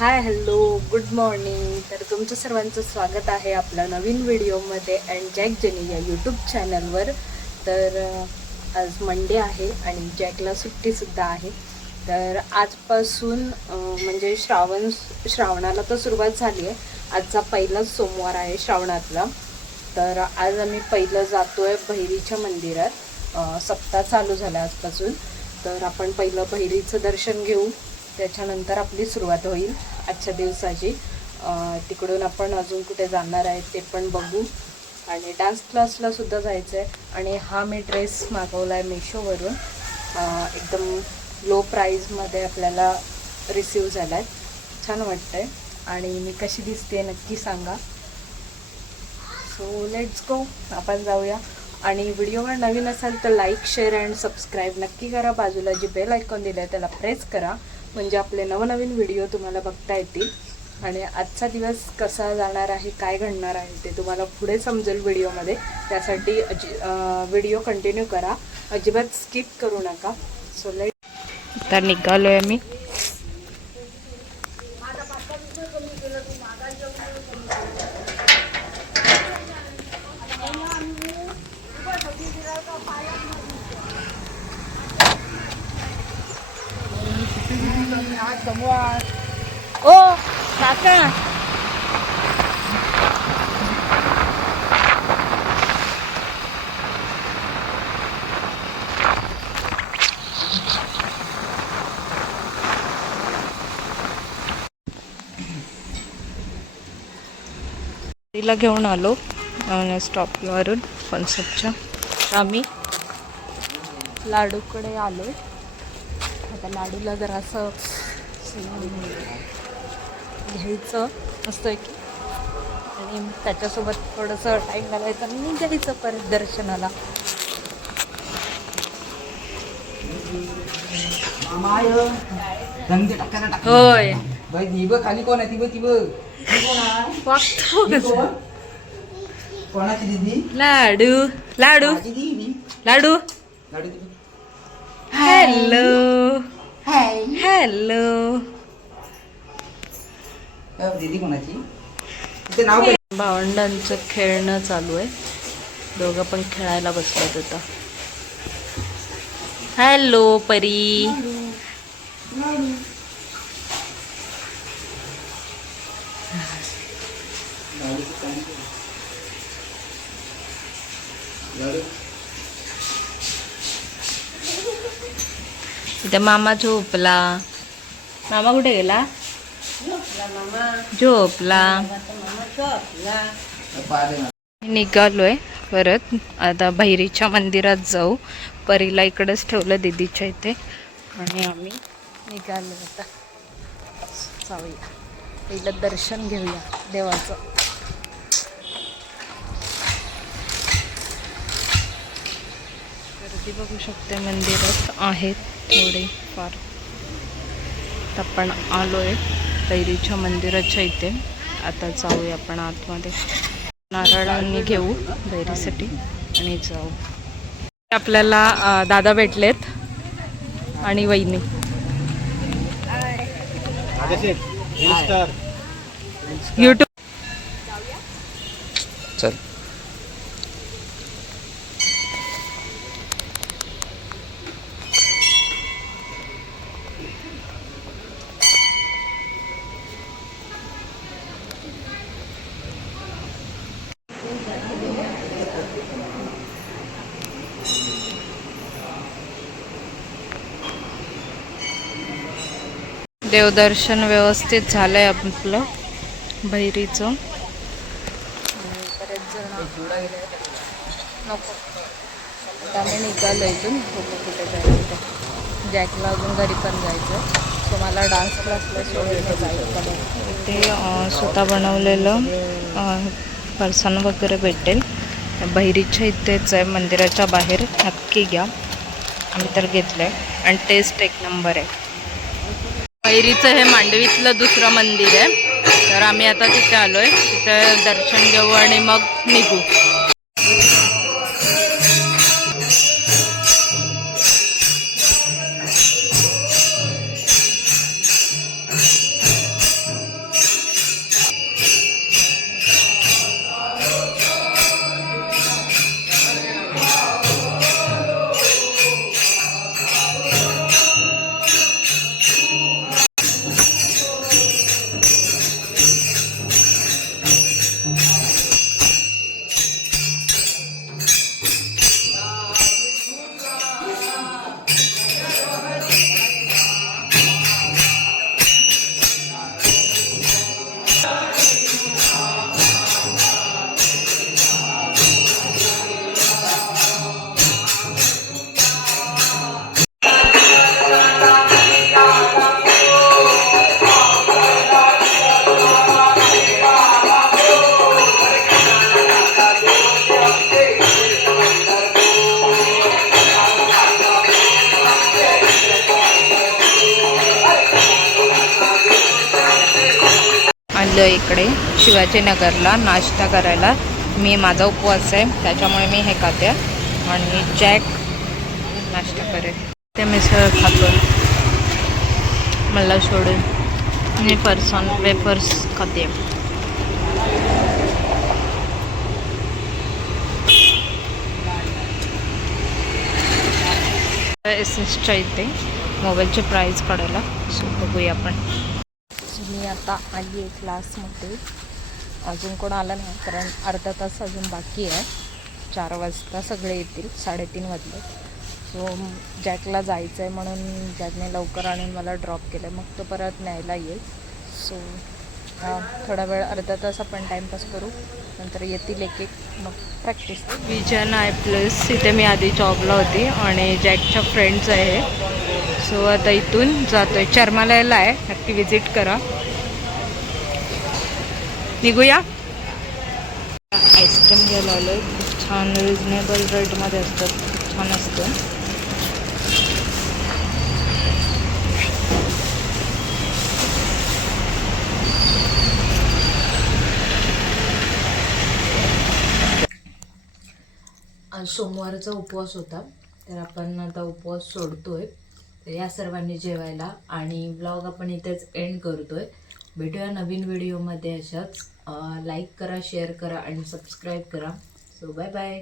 Hi hello good morning. तर तुमचं सर्वांचं स्वागत आहे आपल्या नवीन व्हिडिओमध्ये अँड जॅक जेनी या यूट्यूब चॅनलवर तर आज मंडे आहे आणि जॅकला सुट्टीसुद्धा आहे. तर आजपासून म्हणजे श्रावण श्रावणाला तर सुरुवात झाली आहे. आजचा पहिलाच सोमवार आहे श्रावणातला. तर आज आम्ही पहिलं जातो आहे भैरीच्या मंदिरात सप्ताह चालू झाला आजपासून. तर आपण पहिलं भैरीचं दर्शन घेऊ. त्याच्यानंतर आपली सुरुवात होईल आजच्या दिवसाची. तिकडून आपण अजून कुठे जाणार आहे ते पण बघू. आणि डान्स क्लासला सुद्धा जायचं आहे आणि हा मी ड्रेस मागवला आहे मेशोवरून एकदम लो प्राईजमध्ये आपल्याला रिसीव झाला आहे छान वाटतं आहे आणि मी कशी दिसते नक्की सांगा. सो लेट्स गो आपण जाऊया. आणि व्हिडिओवर नवीन असाल तर लाईक शेअर अँड सबस्क्राईब नक्की करा. बाजूला जी बेल आयकॉन दिलं आहे त्याला प्रेस करा. म्हणजे आपले नवनवीन व्हिडिओ तुम्हाला बघता येतील. आणि आजचा दिवस कसा जाणार आहे काय घडणार आहे ते तुम्हाला पुढे समजेल व्हिडिओमध्ये. त्यासाठी अजि व्हिडिओ कंटिन्यू करा. अजिबात स्किप करू नका. सो लेट तर निघालो आहे मी ओ काका. तिला घेऊन आलो स्टॉपवरून कॉन्सेप्टच्या आम्ही लाडूकडे आलो आता लाडूला जरा असं घ्यायचं. असतं की आणि त्याच्यासोबत थोडंसं टाईम घालायचं आणि निघायचं परत दर्शनाला. होय. बाई ती बघ खाली कोण आहे ती बघ ती बघ? कोणाची दीदी? लाडू. लाडू. लाडू. लाडू हॅलो हाय हॅलो दीदी कोणाची? नाव भावंडांचं खेळणं चालू आहे. दोघं पण खेळायला बसलेत आता. हॅलो परी. इथं मामा झोपला. मामा कुठे गेला? झोपला. पाहिलं ना. निघालोय परत. आता बहिरीच्या मंदिरात जाऊ. परीला इकडंच ठेवलं दीदीच्या इथे. आणि आम्ही निघालो आता. जाऊया. पहिलं दर्शन घेऊया देवाचं. गर्दी बघू शकते मंदिरात आहेत थोडे फार. आपण आलोय भैरीच्या मंदिराच्या इथे. आता जाऊया आपण आतमध्ये. नारळांनी घेऊ बैरीसाठी आणि जाऊ. आपल्याला दादा भेटलेत आणि वहिनी. युट्यूब चल. देवदर्शन व्यवस्थित झालंय आपलं भैरीचं. बरेच जण नको. आम्ही निघालो इथून. बघू कुठे जायचं? जॅकला अजून घरी पण जायचं. सो मला डान्स क्लासला सोडून जायचं. इथे स्वतः बनवलेलं फरसाण वगैरे भेटेल. बहिरीच्या इथेच आहे मंदिराच्या बाहेर. नक्की घ्या. आम्ही तर घेतलं आहे आणि टेस्ट एक नंबर आहे. बहिरीचं हे मांडवीतलं दुसरं मंदिर आहे. तर आम्ही आता तिथे आलो आहे तिथं दर्शन घेऊ आणि मग निघू. आलो इकडे शिवाजीनगरला नाश्ता करायला. मी माझा उपवास आहे. त्याच्यामुळे मी हे खाते. आणि जॅक नाश्ता करेल. ते मिसळ खातो. मला सोडून मी फरसान वेफर्स खाते. एस एसच्या इथे मोबाईलचे प्राईस काढायला. सो बघूया आपण. मी आता आली आहे क्लासमध्ये. अजून कोण आलं नाही कारण अर्धा तास अजून बाकी आहे. चार वाजता सगळे येतील साडेतीन वाजले. सो जॅकला जायचं आहे म्हणून जॅकने लवकर आणून मला ड्रॉप केलं मग तो परत न्यायला येईल. सो थोडा वेळ अर्धा तास आपण टाईमपास करू. नंतर येतील एक एक मग प्रॅक्टिस विजन आय प्लस इथे मी आधी जॉबला होती आणि जॅकच्या फ्रेंड्स आहे. सो आता इथून जातो आहे चर्मालयाला आहे. नक्की विजिट करा. निघूया. आईस्क्रीम घ्यायला आलो खूप छान रिजनेबल रेटमध्ये असतात. खूप छान असतं. आज सोमवारचा उपवास होता. तर आपण आता उपवास सोडतोय. तर या सर्वांनी जेवायला आणि ब्लॉग आपण इथेच एंड करतोय. भेटूया नवीन व्हिडिओमध्ये अशाच. लाईक करा शेअर करा आणि सबस्क्राईब करा. So bye bye